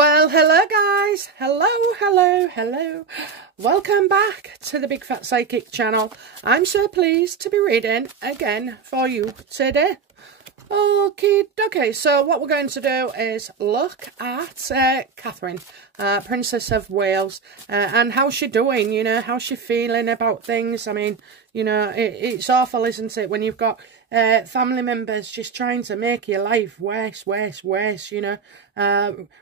Well, hello guys. Hello. Welcome back to the Big Fat Psychic channel. I'm so pleased to be reading again for you today. Okay, so what we're going to do is look at Katherine, Princess of Wales, and how's she doing, you know, how's she feeling about things. I mean, you know, it's awful, isn't it, when you've got family members just trying to make your life worse, you know.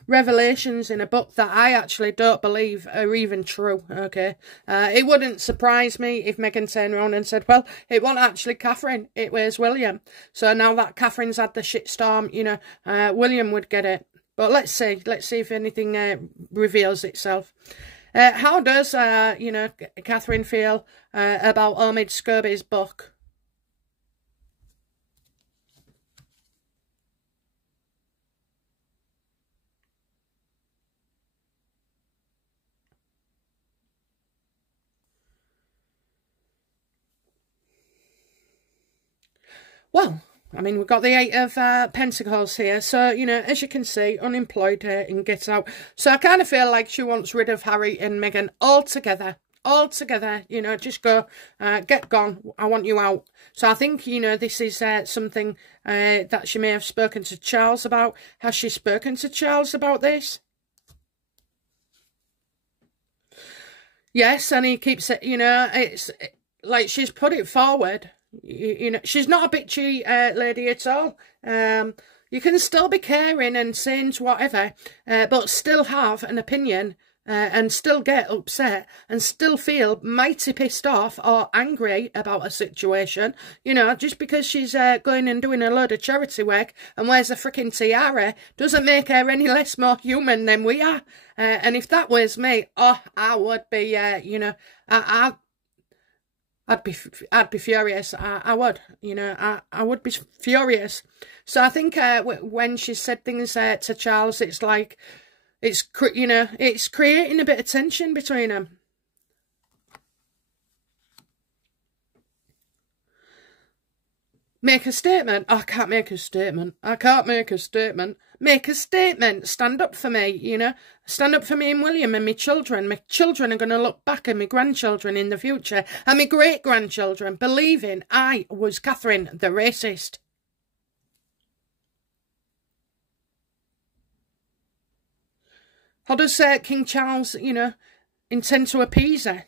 Revelations in a book that I actually don't believe are even true, okay. It wouldn't surprise me if Meghan turned around and said, well, it wasn't actually Katherine, it was William. So now that Katherine's had the shitstorm, you know, William would get it. But let's see if anything reveals itself. How does, you know, Katherine feel about Omid Scobie's book? Well, I mean, we've got the Eight of Pentacles here. So, you know, as you can see, unemployed and gets out. So I kind of feel like she wants rid of Harry and Meghan altogether, you know, just go, get gone. I want you out. So I think, you know, this is something that she may have spoken to Charles about. Has she spoken to Charles about this? Yes, and he keeps it, you know, it's like she's put it forward. You know, she's not a bitchy lady at all. You can still be caring and saying whatever, but still have an opinion and still get upset and still feel mighty pissed off or angry about a situation. You know, just because she's going and doing a load of charity work and wears a freaking tiara doesn't make her any less more human than we are. And if that was me, oh, I would be, you know, I'd be furious. I would, you know, I would be furious. So I think when she said things to Charles, it's like, you know, it's creating a bit of tension between them. Make a statement. I can't make a statement. Make a statement. Stand up for me, you know. Stand up for me and William and my children. My children are going to look back at my grandchildren in the future and my great-grandchildren believing I was Katherine the racist. How does King Charles, you know, intend to appease her?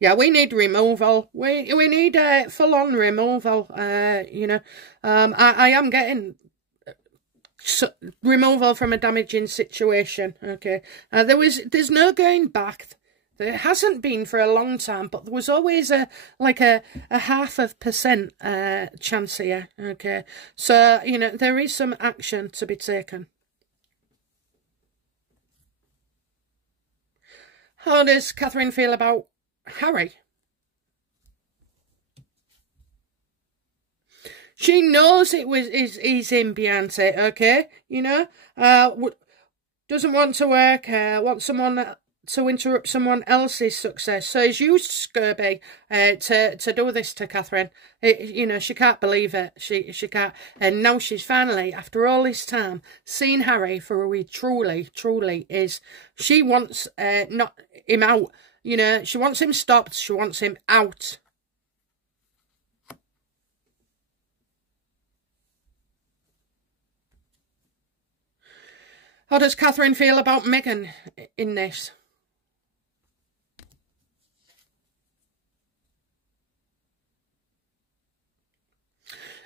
Yeah, we need removal. We need full-on removal. You know, I am getting removal from a damaging situation. Okay, there's no going back. There hasn't been for a long time, but there was always a 0.5% chance here. Okay, so you know there is some action to be taken. How does Katherine feel about Harry? She knows he's in behind it, okay? You know, doesn't want to work, wants someone to interrupt someone else's success. So he's used Scobie to do this to Katherine. You know, she can't believe it. She can't. And now she's finally, after all this time, seen Harry for who he truly is. She wants not him out. You know, she wants him stopped. She wants him out. How does Katherine feel about Meghan in this?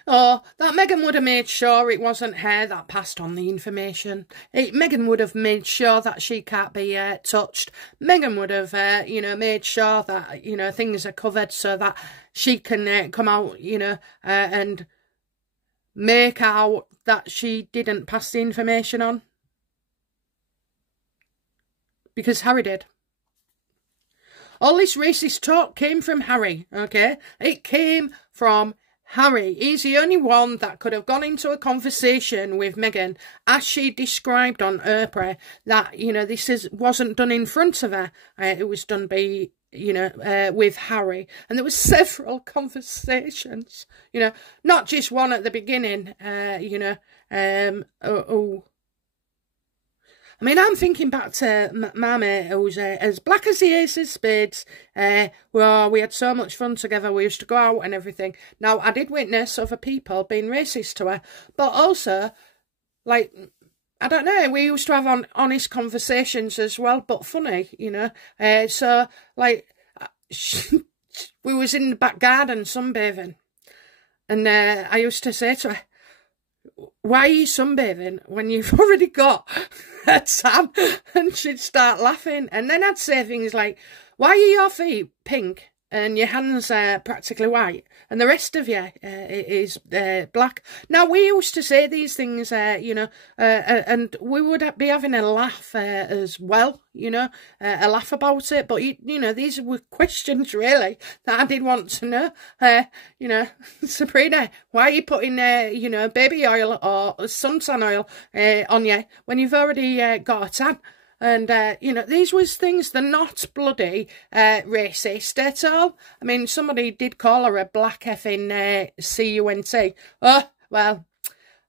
Oh, that Meghan would have made sure it wasn't her that passed on the information. Meghan would have made sure that she can't be touched. Meghan would have, you know, made sure that, you know, things are covered so that she can come out, you know, and make out that she didn't pass the information on. Because Harry did. All this racist talk came from Harry, okay? It came from Harry. He's the only one that could have gone into a conversation with Meghan, as she described on Oprah, that, you know, this wasn't done in front of her. It was done you know, with Harry. And there were several conversations, you know, not just one at the beginning, you know, I mean, I'm thinking back to my mate who's as black as the ace of spades. Well, we had so much fun together. We used to go out and everything. Now, I did witness other people being racist to her, but also, like, I don't know, we used to have honest conversations as well, but funny, you know. So, like, we was in the back garden sunbathing, and I used to say to her, why are you sunbathing when you've already got a tan? And she'd start laughing. And then I'd say things like, why are your feet pink and your hands are practically white and the rest of you is black? Now, we used to say these things, you know, and we would be having a laugh as well, you know, a laugh about it. But, you know, these were questions, really, that I did want to know. You know, Sabrina, why are you putting, you know, baby oil or suntan oil on you when you've already got a tan? And, you know, these was things, they're not bloody racist at all. I mean, somebody did call her a black effing C-U-N-T. Oh, well,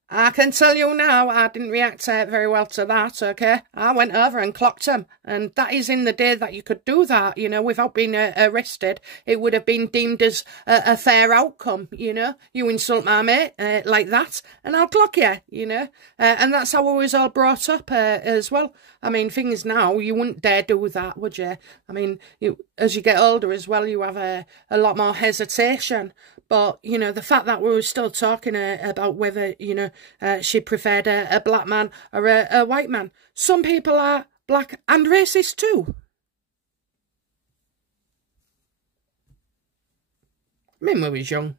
I can tell you now, I didn't react very well to that, okay? I went over and clocked him. And that is in the day that you could do that, you know, without being arrested. It would have been deemed as a fair outcome, you know? You insult my mate like that, and I'll clock you, you know? And that's how we was all brought up as well. I mean, things now, you wouldn't dare do that, would you? I mean, as you get older as well, you have a lot more hesitation. But, you know, the fact that we were still talking about whether, you know, she preferred a black man or a white man. Some people are black and racist too. I mean, we was young.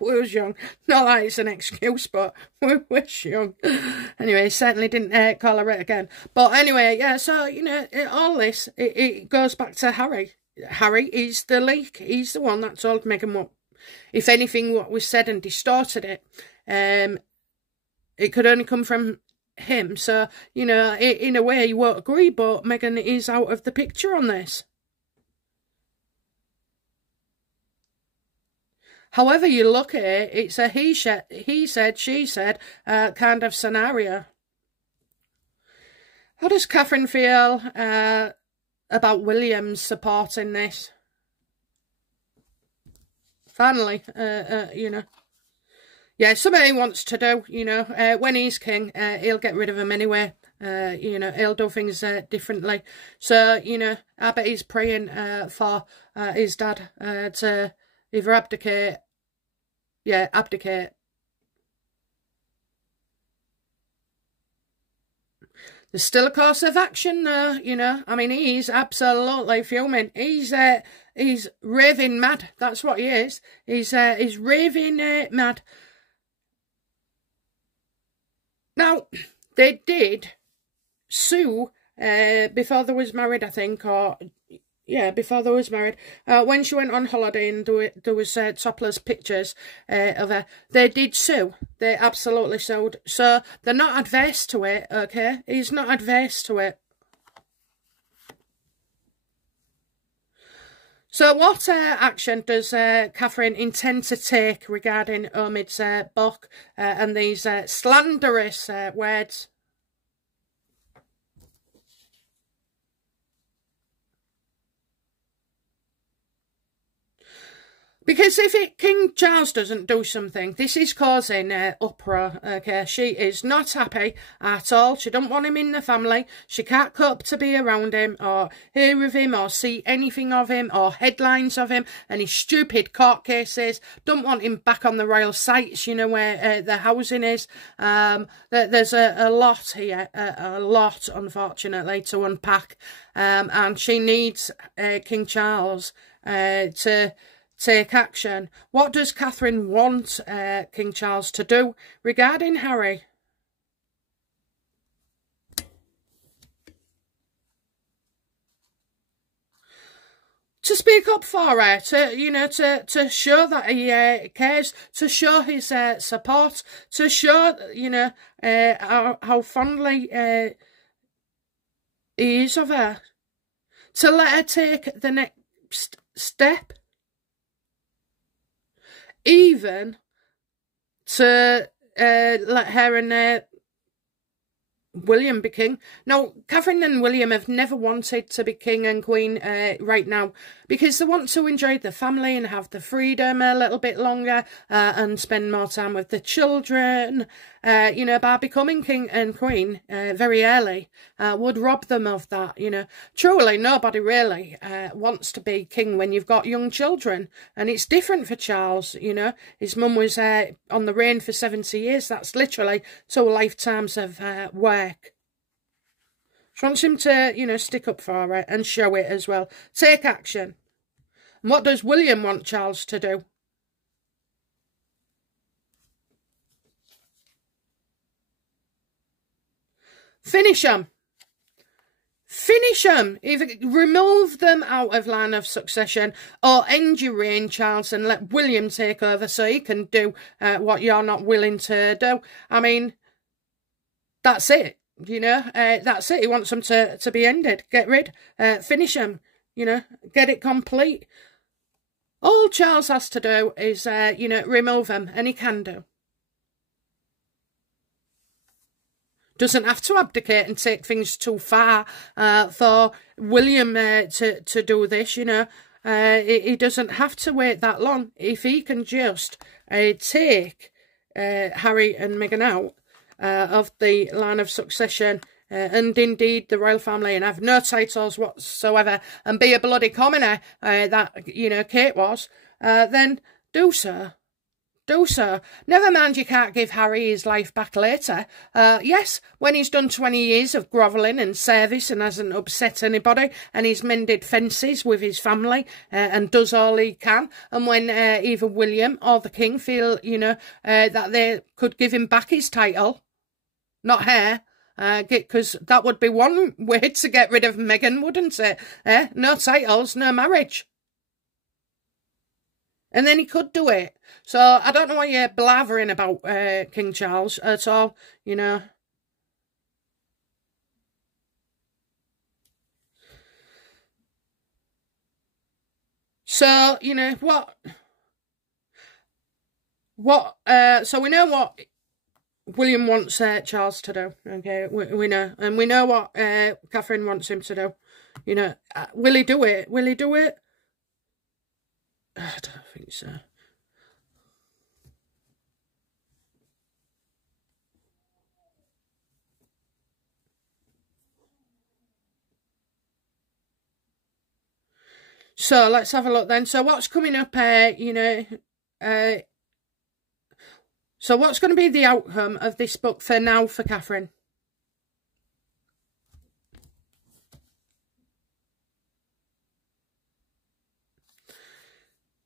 We was young. Not that it's an excuse, but we was young. Anyway, certainly didn't call her it again. But anyway, yeah, so, you know, all this, it goes back to Harry. Harry is the leak. He's the one that told Meghan what, if anything, what was said and distorted it. It could only come from him. So, you know, in a way, you won't agree, but Meghan is out of the picture on this. However you look at it, it's a he said, she said kind of scenario. How does Katherine feel about William's supporting this? Finally, you know. Yeah, something he wants to do, you know. When he's king, he'll get rid of him anyway. You know, he'll do things differently. So, you know, I bet he's praying for his dad to either abdicate. Yeah, abdicate. There's still a course of action though, you know. I mean, he's absolutely fuming. He's raving mad. That's what he is. He's raving mad. Now, they did sue before they was married, I think, or yeah, before they was married. When she went on holiday and there was topless pictures of her, they did sue. They absolutely sued. So they're not adverse to it, okay? He's not adverse to it. So what action does Katherine intend to take regarding Omid's book and these slanderous words? Because if King Charles doesn't do something, this is causing uproar, okay? She is not happy at all. She don't want him in the family. She can't cope to be around him or hear of him or see anything of him or headlines of him and his stupid court cases. Don't want him back on the royal sites, you know, where the housing is. There's a lot here, a lot, unfortunately, to unpack. And she needs King Charles to take action. What does Katherine want King Charles to do regarding Harry? To speak up for her, to, you know, to show that he cares, to show his support, to show, you know, how fondly he is of her, to let her take the next next step, even to let her and William be king. Now, Katherine and William have never wanted to be king and queen right now, because they want to enjoy the family and have the freedom a little bit longer and spend more time with the children. You know, by becoming king and queen very early would rob them of that, you know. Truly, nobody really wants to be king when you've got young children. And it's different for Charles, you know. His mum was on the reign for 70 years. That's literally 2 lifetimes of work. She wants him to, you know, stick up for it and show it as well. Take action. And what does William want Charles to do? Finish them. Finish them. Either remove them out of line of succession or end your reign, Charles, and let William take over so he can do what you're not willing to do. I mean, that's it. You know, that's it. He wants them to be ended. Get rid. Finish them. You know, get it complete. All Charles has to do is, you know, remove them, and he can do. Doesn't have to abdicate and take things too far for William to do this, you know. He doesn't have to wait that long. If he can just take Harry and Meghan out of the line of succession and indeed the royal family and have no titles whatsoever and be a bloody commoner that, you know, Kate was, then do so. Do so. Never mind, you can't give Harry his life back later. Yes, when he's done 20 years of grovelling and service and hasn't upset anybody and he's mended fences with his family and does all he can, and when either William or the king feel, you know, that they could give him back his title, not her, because that would be one way to get rid of Meghan, wouldn't it? No titles, no marriage. And then he could do it. So I don't know why you're blathering about King Charles at all, you know. So, you know, so we know what William wants Charles to do, okay, we know. And we know what Katherine wants him to do, you know. Will he do it? Will he do it? I don't think so. So let's have a look then. So what's coming up, you know, so what's going to be the outcome of this book for now for Katherine?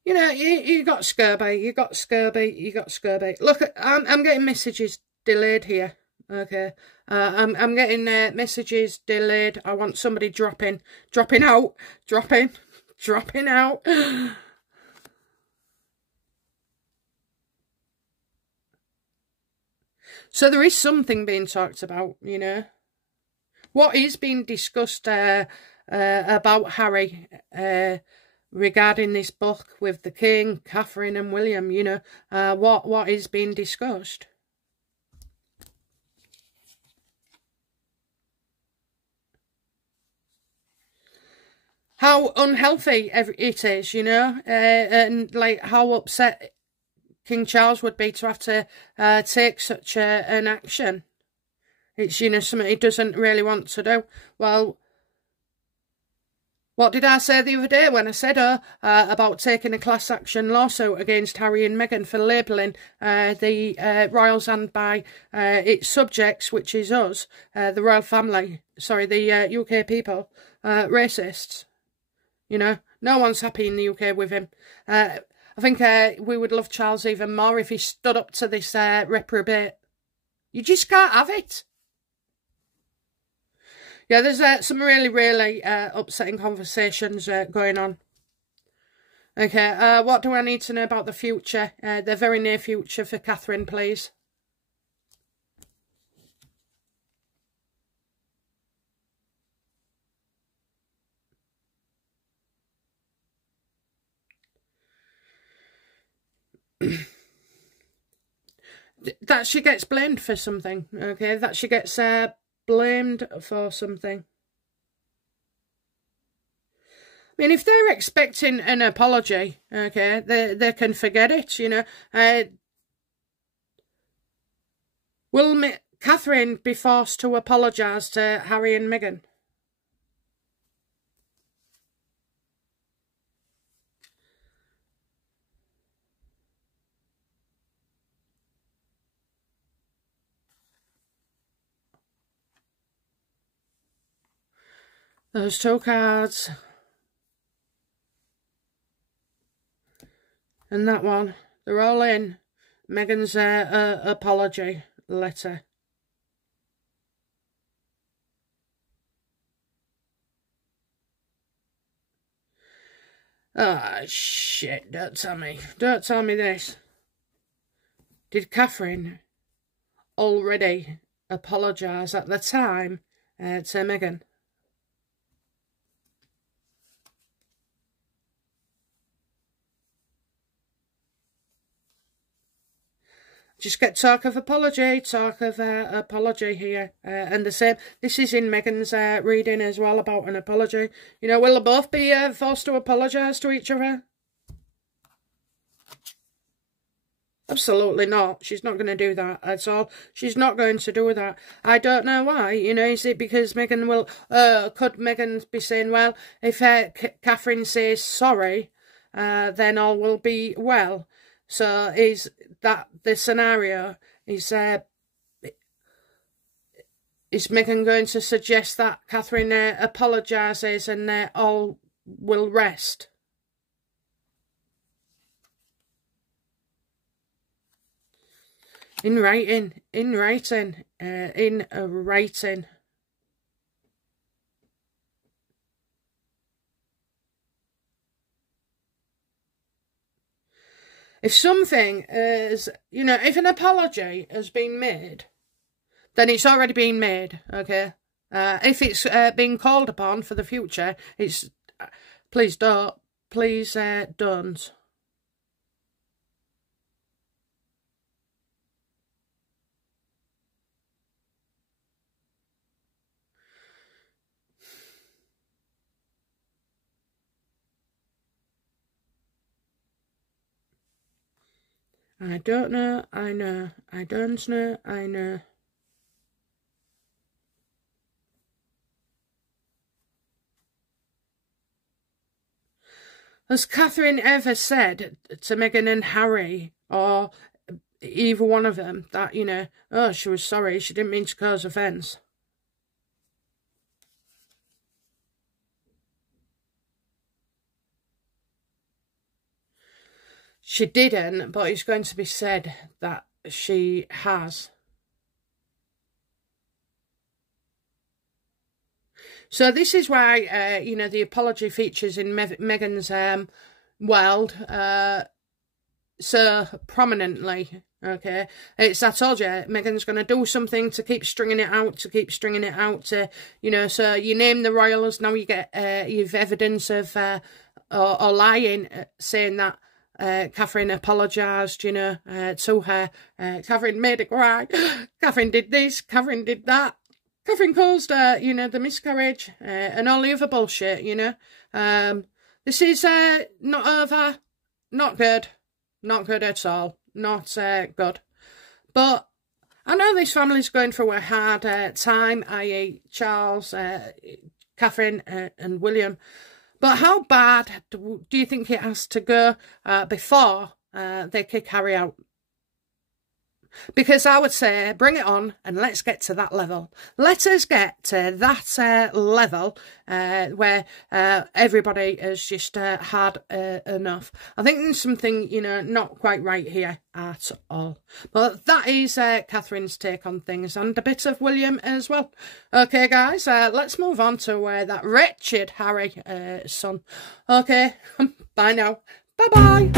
You know, you got scurvy, you got scurvy, you got scurvy. Look, I'm getting messages delayed here. Okay, I'm getting messages delayed. I want somebody dropping out. So there is something being talked about, you know. What is being discussed about Harry regarding this book with the King, Katherine and William, you know, what is being discussed? How unhealthy it is, you know, and like how upset King Charles would be to have to take such an action. It's, you know, something he doesn't really want to do. Well, what did I say the other day when I said about taking a class action lawsuit against Harry and Meghan for labelling the royals and by its subjects, which is us, the royal family, sorry, the UK people, racists? You know, no one's happy in the UK with him. I think we would love Charles even more if he stood up to this reprobate. You just can't have it. Yeah, there's some really upsetting conversations going on. Okay, what do I need to know about the future? The very near future for Katherine, please. that she gets blamed for something, okay? That she gets blamed for something. I mean, if they're expecting an apology, okay, they can forget it, you know. Will Katherine be forced to apologise to Harry and Meghan? Those two cards. And that one. They're all in. Meghan's apology letter. Ah, shit. Don't tell me. Don't tell me this. Did Katherine already apologise at the time to Meghan? Just get talk of apology here. And the same, this is in Meghan's reading as well about an apology. You know, will they both be forced to apologise to each other? Absolutely not. She's not going to do that at all. She's not going to do that. I don't know why. You know, is it because Meghan will... could Meghan be saying, well, if Katherine says sorry, then all will be well. So is that the scenario? Is Meghan going to suggest that Katherine apologises and all will rest? In writing. If something is, you know, if an apology has been made, then it's already been made, okay? If it's being called upon for the future, it's, please don't. I don't know, I know. I don't know, I know. Has Katherine ever said to Meghan and Harry, or either one of them, that, you know, oh, she was sorry, she didn't mean to cause offence? She didn't, but it's going to be said that she has. So this is why, you know, the apology features in Meghan's world so prominently, okay? It's, I told you, Meghan's going to do something to keep stringing it out, you know, so you name the royals, now you get, you've evidence of, or lying, saying that Katherine apologised, you know, to her. Katherine made her cry. Katherine did this, Katherine did that. Katherine caused, you know, the miscarriage and all the other bullshit, you know. This is not over, not good at all, not good. But I know this family's going through a hard time, i.e. Charles, Katherine and William. But how bad do you think it has to go before they kick Harry out? Because I would say, bring it on and let's get to that level. Let us get to that level where everybody has just had enough. I think there's something, you know, not quite right here at all. But that is Katherine's take on things, and a bit of William as well. Okay, guys, let's move on to that wretched Harry son. Okay, bye now. Bye-bye.